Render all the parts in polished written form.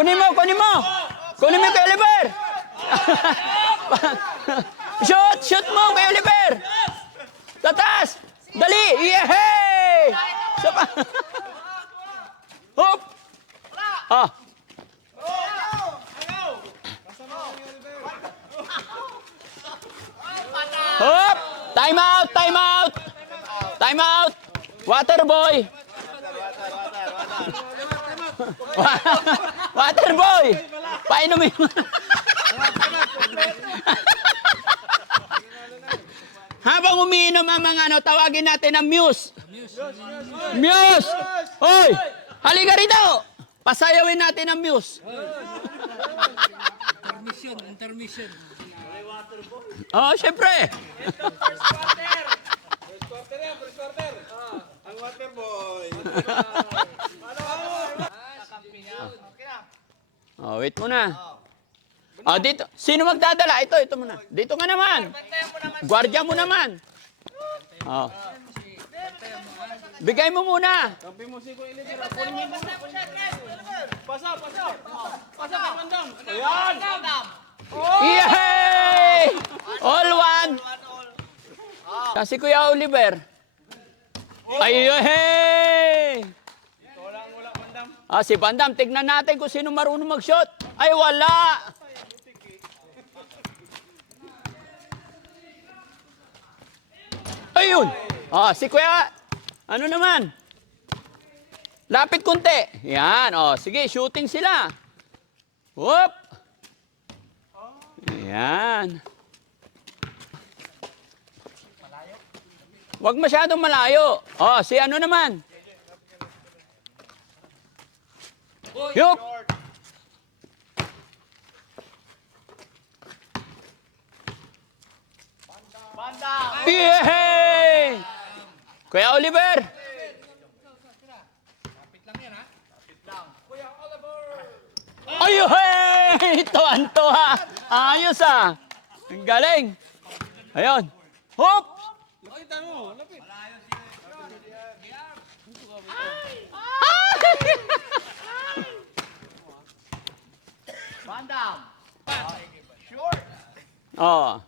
Kunin mo, kunin mo. Kunin mo kay Oliver. Shoot, shoot mo kay Oliver. Tatas. Dali. Yehey! Sapa. Hop. Ah. Hop. Time out, time out. Time out. Water boy. Water boy. Painumin mo. Habang umiinom ang mga ano, tawagin natin ang Muse. Muse! Hoy! Halika rito! Pasayawin natin ang Muse. Intermission, intermission. Oh, syempre. Ang water boy. Oh, wait muna. Oh, dito. Sino magdadala? Ito muna. Dito ka naman. Gwardiya mo naman. Oh. Bigay mo muna. Kampi mo si Kuya Eliver. Kunin niyo muna. Pasa, pasa. Pasa kay Bandam. Ayan. Yay! All one. Kasi Kuya Oliver. Ay, hey! Wala Bandam. Ah, si Bandam, tignan natin kung sino marunong mag-shot. Ay, wala. Ayun. Ah, si Kuya, ano naman? Lapit kunti. Yan, oh, sige, shooting sila. Whoop. Yan. Huwag masyadong malayo. Oh, si ano naman? Yup. Yehey! Kuya Oliver! Ayun! Hey! Tuwan-tuwa! Ayos ah! Ang galing! Ayun! Hop! Nakita mo, lapit. Bandam. Oh.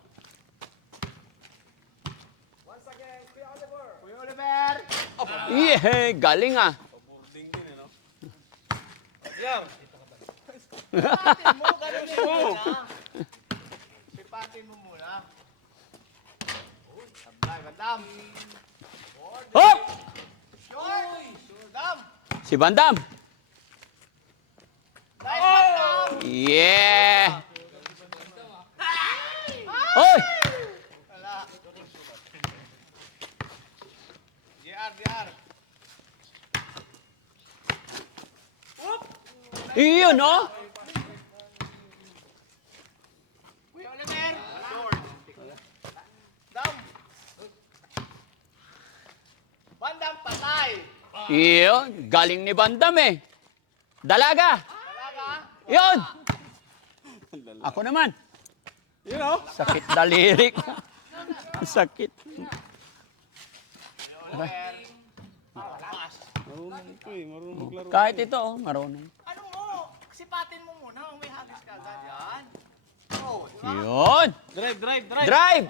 Kuya Oliver. Yehey! Galing ah! Yan. Sipatin mo, ganun din muna. Sipatin mo muna. Sablay, Bandam. Hop! Bandam. Si Bandam! Nice, Bandam. Yeah! Oy! Wala. JR. Iyon oh! Kuya Oliver. Bandam. Bandam, patay. Iyon! Galing ni Bandam eh! Dalaga! Talaga? Iyon! Ako naman! You know? Sakit daliri ko. Sakit. Marunong ito eh. Marunong maglaro. Kahit ito oh, marunong. Ano mo? Sipatin mo muna. May hagis ka agad. Yan. Oh, Yun! Drive. Drive!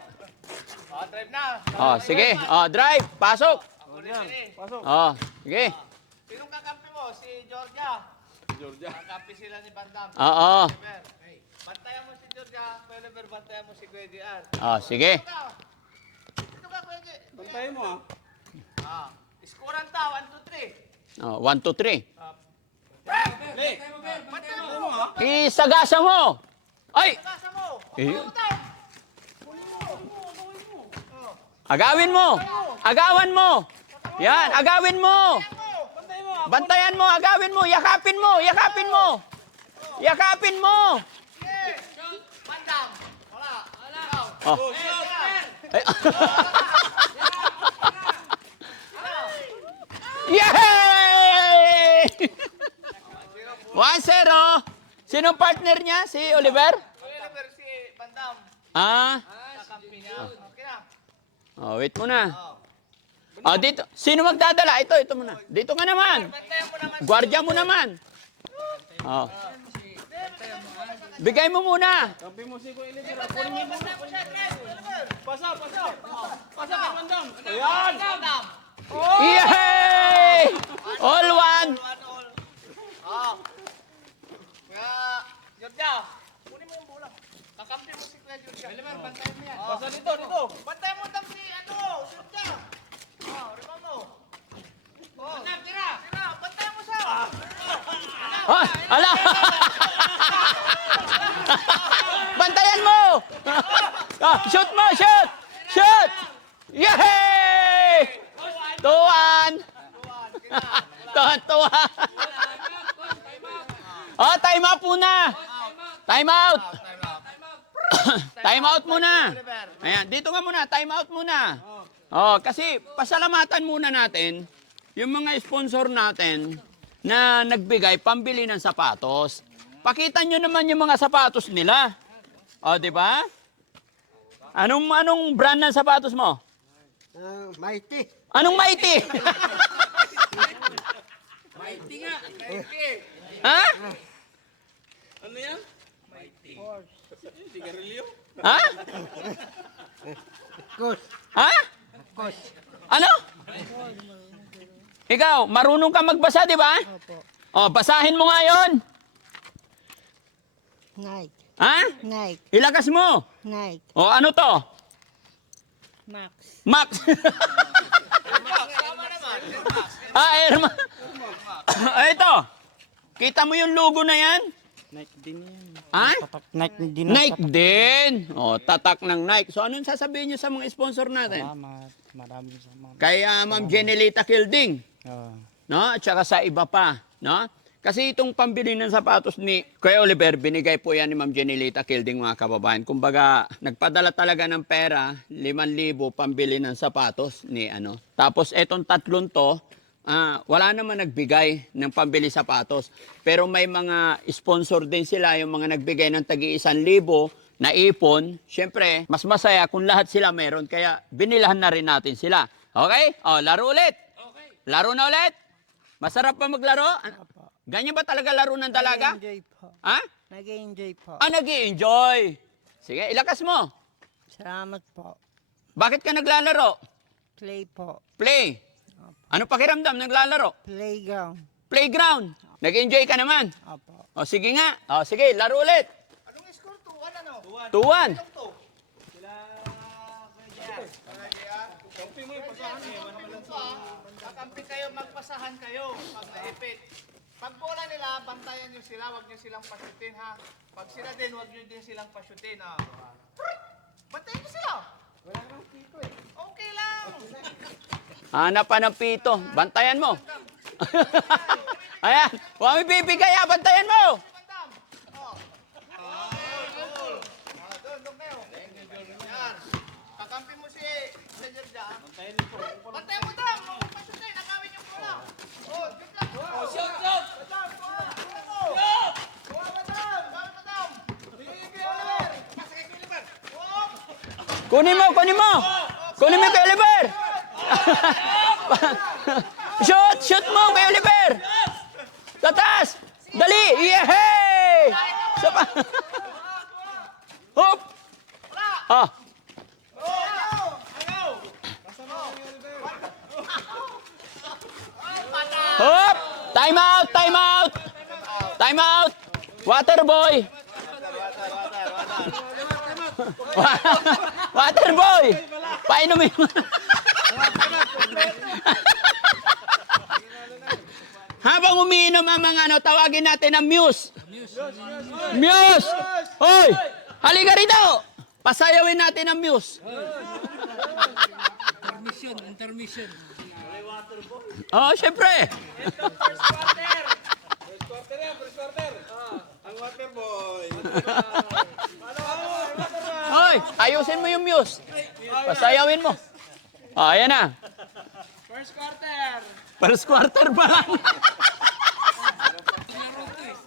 drive na. Oh, sige. Oh, drive! Pasok! Yan. Pasok. Oh, sige. Sinong kakampi mo? Si Georgia. Georgia. Kakampi sila ni Bandam. Oo. Oliver. Bantayan mo si Georgia. Kuya Oliver, bantayan mo si Kuya JR. Oh, sige. Dito ka, Kuya JR. Bantayin mo ah. Ah. Scorean ta, 1, 2, 3. Oh, 1, 2, 3. Hey. Bantayan Bantayin mo. mo ah. Isagasa mo! Ay! Kasa mo. Eh. Bantayan. Agawin mo! Agawan mo! Yan, agawin mo! Bantayin mo ah. Bantayan mo, agawin mo, yakapin mo, yakapin mo! Yakapin mo! Bandam. Wala. Ikaw. Oh. Ay. Yay! 1-0. Sino partner niya? Si Oliver? Kuya Oliver, si Bandam. Ah. Kakampi niya. Okay na. Oh, wait muna. Oh, dito. Sino magdadala? Ito muna. Dito ka naman. Bantayan mo naman. Gwardiya mo naman. Oh. Bigay mo muna. Kampi mo si Kuya Oliver. Kunin mo muna. Pasa. Pasa kay Bandam. Ayan. Yay! All one. Kaya, Georgia, kunin mo yung bola. Kakampi mo si Kuya Georgia. Oliver, bantayan mo yan. Pasa dito. Bantayan mo dam si Georgia. Rima mo. Tira, bantayan mo siya. Oh, ala. Bantayan mo. Shoot mo, shoot. Shoot. Yay! Tuwan. Tuwan. Oh, time out muna. Time out. Time out muna. Ayan, dito nga muna, time out muna. Oh, kasi pasalamatan muna natin yung mga sponsor natin na nagbigay pambili ng sapatos. Pakita nyo naman yung mga sapatos nila. O, di ba? Anong brand ng sapatos mo? Mighty. Anong Mighty? Mighty nga. Ha? Ano yan? Sigarilyo? Ha? Coach. Ha? Coach. Ano? Ikaw, marunong ka magbasa, di ba? Opo. O, basahin mo nga yun. Nike. Ha? Nike. Ilakas mo. Nike. O, ano to? Max. Max. Tama naman. Air Max. Ito. Kita mo yung logo na yan? Nike din yan. Ha? Nike din. Nike din. O, tatak ng Nike. So, anong sasabihin nyo sa mga sponsor natin? Salamat. Maraming salamat. Kay Ma'am Jenelita Kilding. Oh. No? At saka sa iba pa. No? Kasi itong pambili ng sapatos ni Kuya Oliver, binigay po yan ni Ma'am Jenelita Kilding, mga kababayan. Kumbaga, nagpadala talaga ng pera, 5,000 pambili ng sapatos ni ano. Tapos etong tatlong to, wala naman nagbigay ng pambili sapatos. Pero may mga sponsor din sila, yung mga nagbigay ng tagi 1,000 na ipon. Siyempre, mas masaya kung lahat sila meron. Kaya binilahan na rin natin sila. Okay? O, laro ulit. Laro na ulit. Masarap pa maglaro? Ganyan ba talaga laro ng dalaga? Nag-enjoy po. Ha? Nag-enjoy po. Nag-i-enjoy. Sige, ilakas mo. Salamat po. Bakit ka naglalaro? Play po. Play. Ano pakiramdam naglalaro? Playground. Playground. Nag-enjoy ka naman. Opo. O sige nga. O sige, laro ulit. Anong score? 2-1 ano? 2-1. Kampi mo yung pasahan eh. Kakampi kayo, magpasahan kayo pag naipit. Pag bola nila, bantayan nyo sila, huwag nyo silang pasyutin ha. Pag sila din, huwag nyo din silang pasyutin ha. Bantayan nyo sila. Wala nang pito eh. Okay lang. Hanap pa ng pito. Bantayan mo. Ayan. Huwag may bibigay ha. Bantayan mo. Bandam. Doon kayo. Yan. Kakampi mo si Georgia. Bantayan mo dam. Huwag pasyutin. Nakawin yung bola. Shoot lang. Shoot! Kunin mo. Kunin mo kay Oliver. Shoot mo kay Oliver. Tatas. Dali. Yehey! Sapa. Hop. Ah. Hop. Time out. Time out. Time out. Water boy. Water boy. Painumin mo. Habang umiinom ang mga ano, tawagin natin ang Muse. Muse! Hoy! Halika rito! Pasayawin natin ang Muse. Intermission. Oo, syempre. First quarter yan, first quarter. Ang water boy. Hoy, ayusin mo yung Muse. Pasayawin mo. Oh, ayan na. First quarter. First quarter pa lang.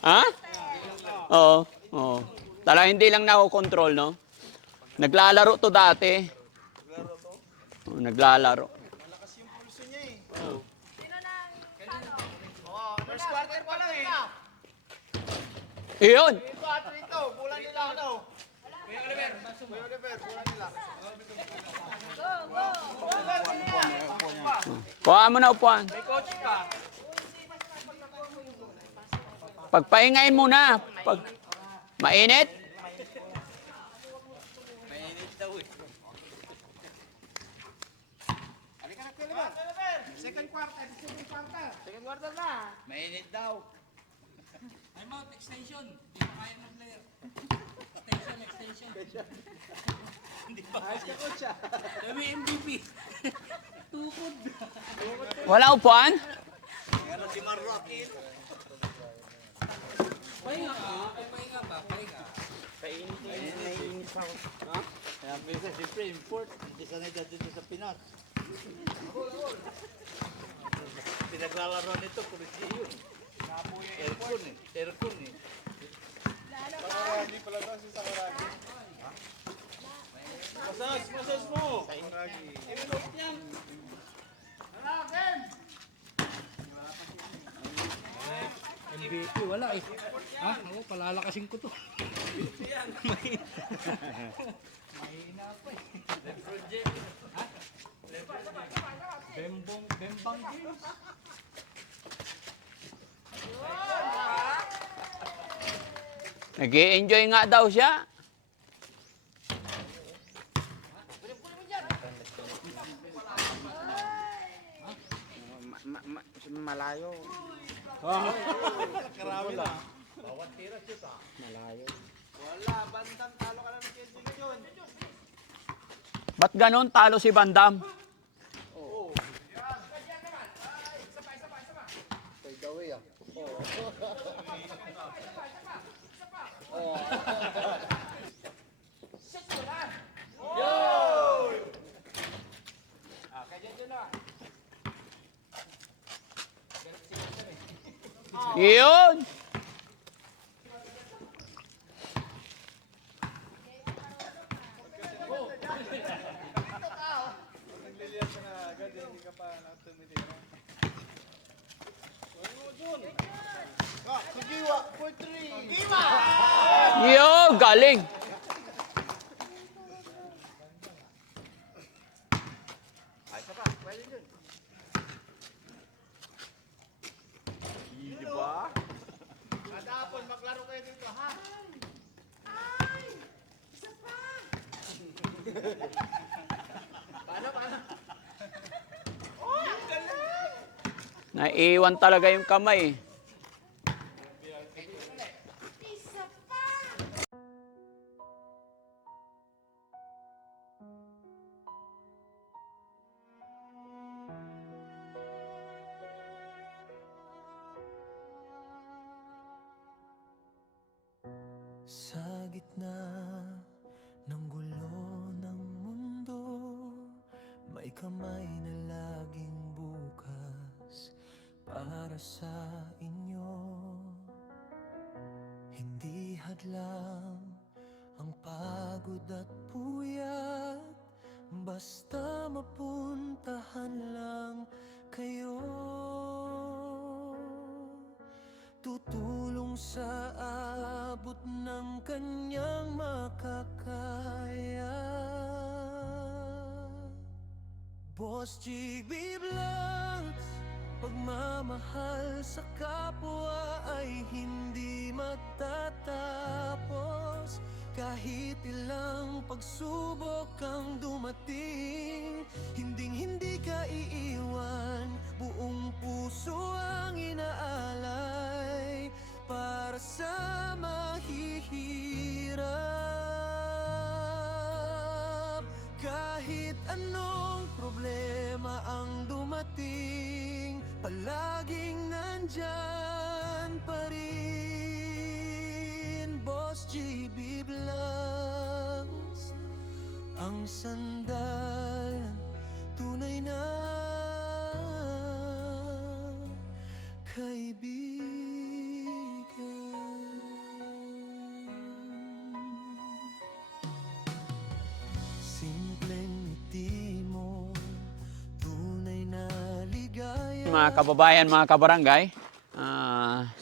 Ha? Oo. Oo. Tala, hindi lang nakokontrol, no? Naglalaro to dati. Oh, naglalaro. First quarter pa lang eh. Iyon. Ito at rito. Bulan nila ano? Kuya Oliver, bulan nila. Kuha mo na upuan. May coach ka. Pagpahingain muna. Pag mainit? Second quarter na. Mainit daw. Time out, extension. Hindi pa kaya ng player. Extension. Hindi pa kaya. Kami MVP. Tukod. Wala upuan? Pero si Marroquin. Pahinga ba? Kaya minsan siyempre import, hindi sanay dito sa Pinas. Pinaglalaro nito, Coliseo. Aircon eh. Masas mo. MVP, wala eh. Ha? Oo, palalakasin ko to. Mahina pa eh. Ha? Bembang games. Nag-i-enjoy nga daw siya. Malayo. Karami na. Malayo. Wala, bandang talo ka na ng Quezon yun. Ba't ganun talo si Bandam? By the way ah. Yun! Sugiwa, for 3. Yo, galing. Kada hapon, maglaro kayo dito, ha? Naiiwan talaga yung kamay. Sa gitna ng gulo ng mundo, may kamay na laging bukas para sa inyo. Hindi hadlang ang pagod at puyat, basta mapuntahan lang kayo. Tutulong sa abot ng kanyang makakaya. Boss GB Vlogs, pagmamahal sa kapwa ay hindi matatapos. Kahit ilang pagsubok ang dumating, hindi ka iiwan. Buong puso ang inaalay para sa mahihirap. Kahit anong problema ang dumating, palaging nandyan pa rin. Boss GB Vlogs, ang sandalan, tunay na kaibigan. Simpleng ngiti mo, tunay na ligaya. Mga kababayan, mga kabarangay,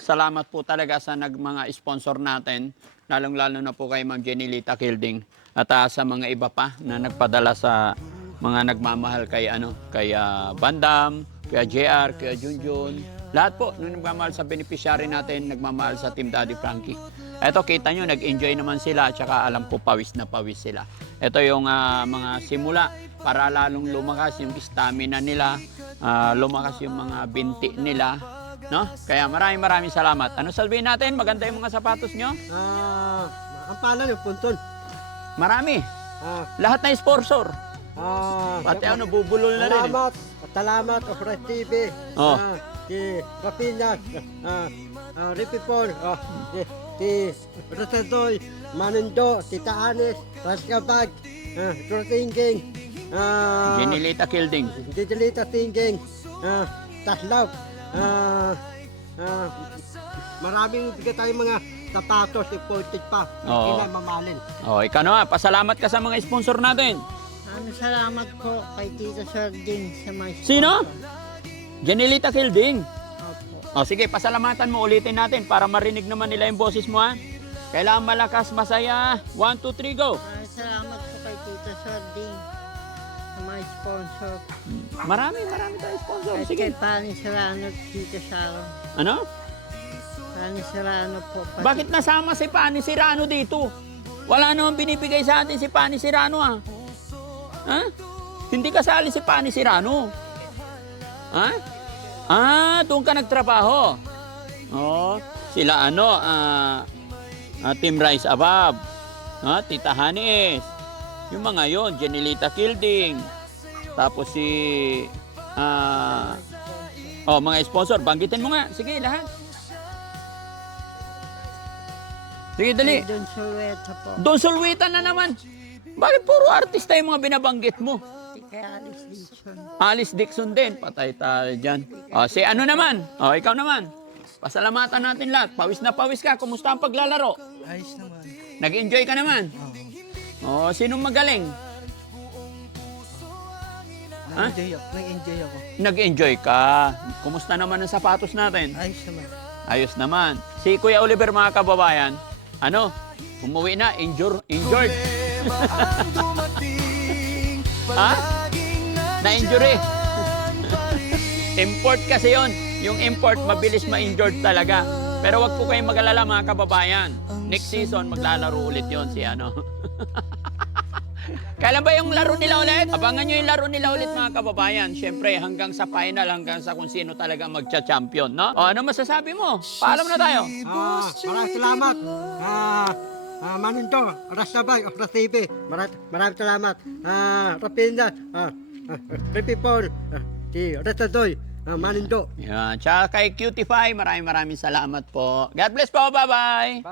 salamat po talaga sa mga sponsor natin, lalong-lalo na po kay Ma'am Jenilita Kilding at sa mga iba pa na nagpadala sa mga nagmamahal kay Bandam, kay JR, kay Junjun. Lahat po nung nagmamahal sa beneficiary natin, nagmamahal sa Team Daddy Frankie. Eto, kita nyo, nag-enjoy naman sila, tsaka alam ko pawis na pawis sila. Ito yung mga simula para lalong lumakas yung stamina nila, lumakas yung mga binti nila, no? Kaya maraming salamat. Ano sabihin natin? Maganda yung mga sapatos nyo? Ang pala yung punton. Marami. Lahat na sponsor. Pati bubulol na rin. Salamat, Ofres TV. Oh. Si Rapinas, Ripipol, si Rosadoy, Manindo, Tita Anis, Raskabag, Trotinging, Jenilita Kilding. Didelita Tinging, Taslaw, maraming bigay tayong mga sapatos, imported pa, Oo. hindi mamalin. Oh, ikaw na, pasalamat ka sa mga sponsor natin. Maraming salamat po kay Tito Sarding sa mga Sino? Jenilita Kilding. Opo. O sige, pasalamatan mo, ulitin natin para marinig naman nila yung boses mo, ha? Kailangan malakas, masaya. 1, 2, 3, go! Maraming salamat po kay Tito Sarding sa mga sponsor. Marami tayong sponsor. At Sige. kay Pani Serrano at Tito Sharon. Ano? Pani Serrano po. Pati, Bakit nasama si Pani Serrano dito? Wala namang binibigay sa atin si Pani Serrano, ha? Ha? Hindi kasali si Pani Serrano. Ha? Doon ka nagtrabaho. Oh, sila Team Rise Above. Tita Hanis. Yung mga yon, Jenilita Kilding. Tapos si mga sponsor, banggitin mo nga. Sige, lahat. Sige, dali. Don Suweta po. Don Sulwita na naman. Bakit puro artista yung mga binabanggit mo? Kay Alice Dixon. Alice Dixon din, patay tayo dyan. Si ano naman? Ikaw naman. Pasalamatan natin lahat. Pawis na pawis ka. Kumusta ang paglalaro? Ayos naman. Nag-enjoy ka naman? Sinong magaling? Nag-enjoy ako. Nag-enjoy ka. Kumusta naman ang sapatos natin? Ayos naman. Ayos naman. Si Kuya Oliver, mga kababayan, umuwi na, injured. Na-injury. Import kasi yon. Yung import, mabilis ma-injured talaga. Pero wag po kayong mag-alala, mga kababayan. Next season, maglalaro ulit yon si Kailan ba yung laro nila ulit? Abangan nyo yung laro nila ulit, mga kababayan. Siyempre, hanggang sa final, hanggang sa kung sino talaga magcha-champion, no? Ano masasabi mo? Paalam na tayo. Maraming salamat. Manindo, Rasabay, Ofres TV. Maraming salamat. Rapinas, Ripipol, si Rosadoy, Manindo. Yan. Tsaka kay Cutify, maraming salamat po. God bless po. Bye-bye.